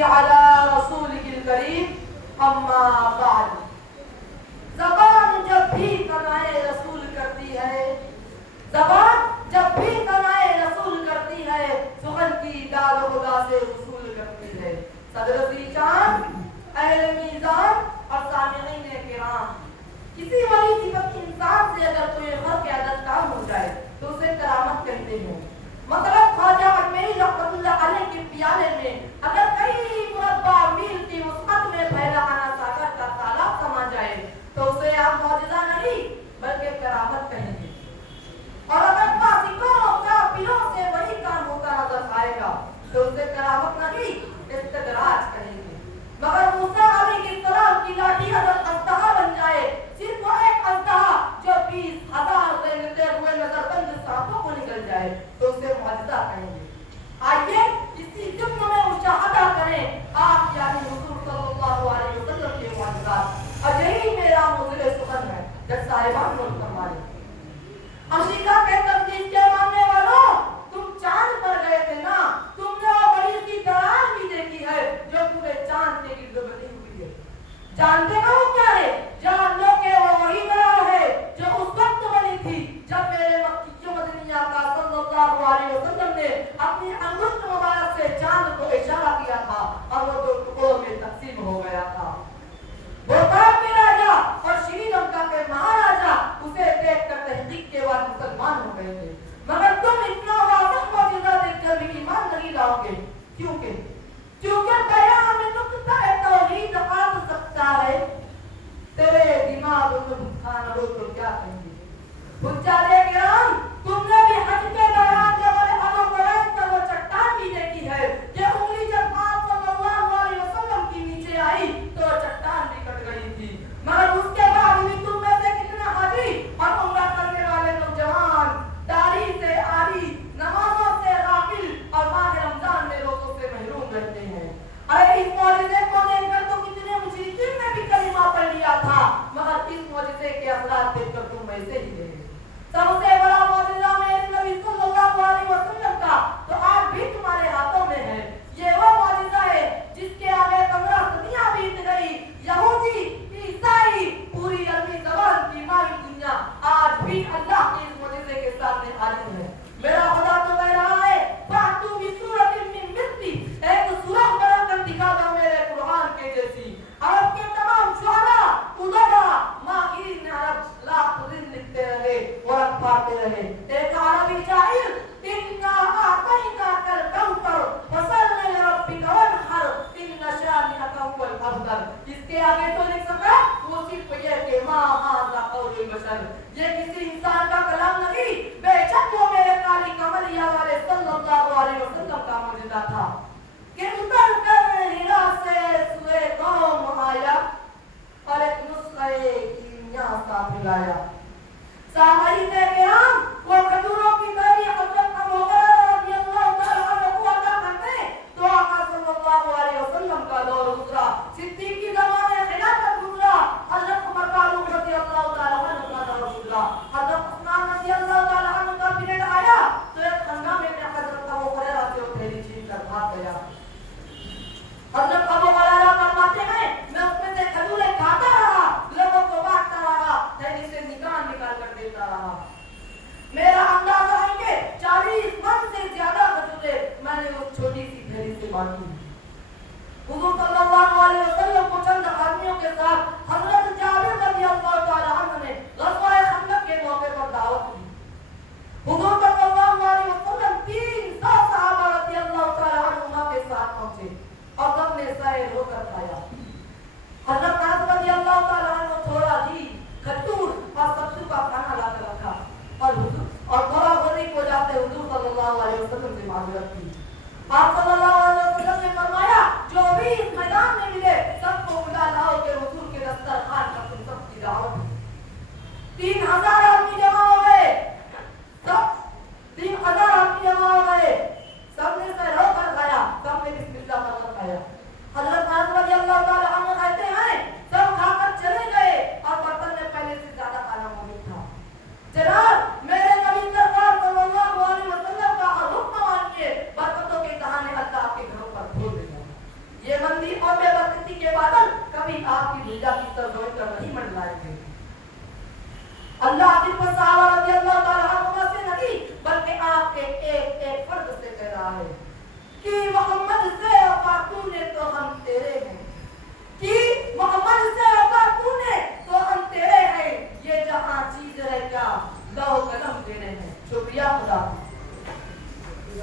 نصلي على رسوله الكريم اما بعد. زبان جب بھی ثنائے رسول کرتی ہے، زبان جب بھی ثنائے رسول کرتی ہے، سخن کی داد و خدا سے وصول کرتی ہے. صدر ذیشان، اہل میزان اور سامعین کرام، کسی ولی صفت انسان سے اگر کوئی خرق عادت کام ہو جائے تو اسے کرامت کہتے ہیں. مطلب خواجہ اجمیری رحمۃ اللہ علیہ کے پیالے میں اگر کئی مربع میل کی وسعت میں پھیلا آنا ساگر کا تالاب سما جائے تو اسے آپ معجزہ نہیں بلکہ کرامت کہیں گے. اور اگر فاسقوں کافروں سے وہی کام ہوتا نظر آئے گا تو اسے کرامت نہیں استدراج کہیں گے. مگر موسیٰ علیہ السلام کی لاٹھی حضرت اژدہا بن جائے، صرف وہ ایک اژدہا جو 20,000 رینگتے ہوئے نظر بند سانپوں کو نکل جائے تو اسے معجزہ کہیں گے. آئیے اسی جرم میں مشاہدہ کریں آپ یعنی حضور صلی اللہ علیہ وسلم کے معجزات. اور یہی میرا موضوع سخن ہے. جج صاحبان نوٹ فرمائیں. امریکہ کے تقدیر کے ماننے والوں، تم چاند پر گئے تھے نا، تم نے وہ بڑی سی درار بھی دیکھی ہے جو پورے چاند کے گرد بنی ہوئی ہے. جانتے ہو وہ کیا ہے؟ جان لو کہ وہ وہی درار ہے جو اس وقت بنی تھی جب میرے مکی مدنی آقا صلی اللہ علیہ وسلم نے اپنی انگشت مبارک سے چاند کو اشارہ کیا تھا اور وہ دو ٹکڑوں میں تقسیم ہو گیا تھا. بھوپال کے راجا اور شری لنکا کے مہاراجا اسے دیکھ کر تحقیق کے بعد مسلمان ہو گئے تھے. مگر تم اتنا واضح معجزہ دیکھ کر بھی ایمان نہیں لاؤ گے. کیونکہ بیان میں نقطہ توحید آ سکتا ہے. تیرے دماغ میں بھٹکانا ہو تو کیا کہیں گے؟ حجاج کرام، تم نے بھی حج کے دوران جبل ابو قبیس پر وہ چٹان بھی دیکھی ہے کہ انگلی جب آپ صلی اللہ علیہ وسلم کی نیچے آئی تو چٹان بھی کٹ گئی تھی. مگر اس کے بعد بھی تم میں سے کتنے حاجی اور عمرہ کرنے والے نوجوان داڑھی سے عاری، نمازوں سے غافل اور ماہ رمضان میں روزوں سے محروم رہتے ہیں. ارے اس معجزے کو دیکھ کر تو کتنے مشرکین نے بھی کلمہ پڑھ لیا تھا، مگر اس معجزے کے اثرات دیکھ کر تم ویسے ہی رہے. سب سے بڑا معجزہ میرے نبی صلی اللہ علیہ وسلم کا تو آج بھی تمہارے ہاتھوں میں ہے. یہ وہ معجزہ ہے جس کے آگے 15 صدیاں بیت گئی. یہودی، عیسائی، پوری عربی زبان کی ماری دنیا آج بھی اللہ کے اس معجزے کے سامنے حاضر ہے. میرا خدا تو کہہ رہا ہے فَأْتُوا بِسُورَةٍ مِّن مِثْلِهِ، ایک سورہ بنا کر دکھا دو میرے قرآن کے جیسی. عرب کے تمام شعراء، ادباء، ماہرین عرب لاکھ دن لکھتے رہے اور پڑھتے رہے. ایک عربی شاعر اِنَّا أَعْطَيْنَاكَ الْكَوْثَرَ فَصَلِّ لِرَبِّكَ وَانْحَرْ إِنَّ شَانِئَكَ هُوَ الْأَبْتَرُ. اس کے آگے تو لکھ سکا وہ صرف یہ کہ مَا هَٰذَا قَوْلُ الْبَشَرِ، یہ کسی انسان کا کلام نہیں، بے شک وہ میرے قاری کملیہ والے صلی اللہ علیہ وسلم کا معجزہ تھا کہ اتر کر ہرا سے سوئے قوم آیا اور ایک نسخہ کیمیا سا پھیلایا. سامعین کرام، وہ کھجوروں کی کاری حضرت ابو ہریرہ رضی اللہ تعالی عنہ کو عطا کرتے تو آقا صلی اللہ علیہ وسلم کا دور گزرا، صدیق کی زمان خلافت گزرا، حضرت عمر فاروق رضی اللہ تعالی عنہ کا دور گزرا، حضرت عثمان رضی اللہ تعالی عنہ کا پیریڈ آیا تو ایک ہنگامے میں حضرت ابو ہریرہ سے وہ تھیلی چھین کر بھاگ گیا. حضرت ابو ہریرہ فرماتے ہیں میں اس میں سے کھجوریں کھاتا رہا، لوگوں کو بانٹتا رہا، تھیلی سے نکال کر دیتا رہا. میرا اندازہ ہے کہ 40 من سے زیادہ کھجوریں میں نے اس چھوٹی سی تھیلی سے بانٹی. حضور صلی اللہ علیہ وسلم کو چند آدمیوں کے ساتھ حضرت جابر رضی اللہ تعالی عنہ نے غزوہ خندق کے موقع پر دعوت دی. حضور صلی اللہ علیہ وسلم 300 صحابہ رضی اللہ تعالی عنہ کے ساتھ پہنچے اور سب نے سیر ہو کر کھایا. حضرت انس رضی اللہ تعالی عنہ تھوڑا جی کھجور اور سبزی کا کھانا لا کر رکھا اور تھوڑا غریب ہو جاتے حضور صلی اللہ علیہ وسلم سے معذرت کی. آپ صلی اللہ علیہ وسلم نے فرمایا جو بھی اس میدان میں ملے سب کو بلا لاؤ کہ حضور کے دسترخوان پر تم سب کی دعوت ہے. 3000 آدمی جمع ہو گئے، سب 3000 آدمی جمع ہو گئے، سب نے سیر ہو کر کھایا، سب نے بسم اللہ پڑھ کر کھایا. حضرت انس رضی اللہ تعالی عنہ کہتے ہیں سب کھا کر چلے گئے اور برتن میں پہلے سے زیادہ کھانا موجود تھا. جناب میرے نبی سرکار صلی اللہ علیہ وسلم کا حکم مانیے، برکتوں کے کہانے اللہ آپ کے گھروں پر بھیج دے گا. یہ مندی اور بے برکتی کے بادل کبھی آپ کی دنیا کی طرف روئی کر نہیں منڈلائیں گے. اللہ صرف صحابہ رضی اللہ تعالیٰ عنہ سے نہیں بلکہ آپ کے ایک ایک فرد سے کہہ رہا ہے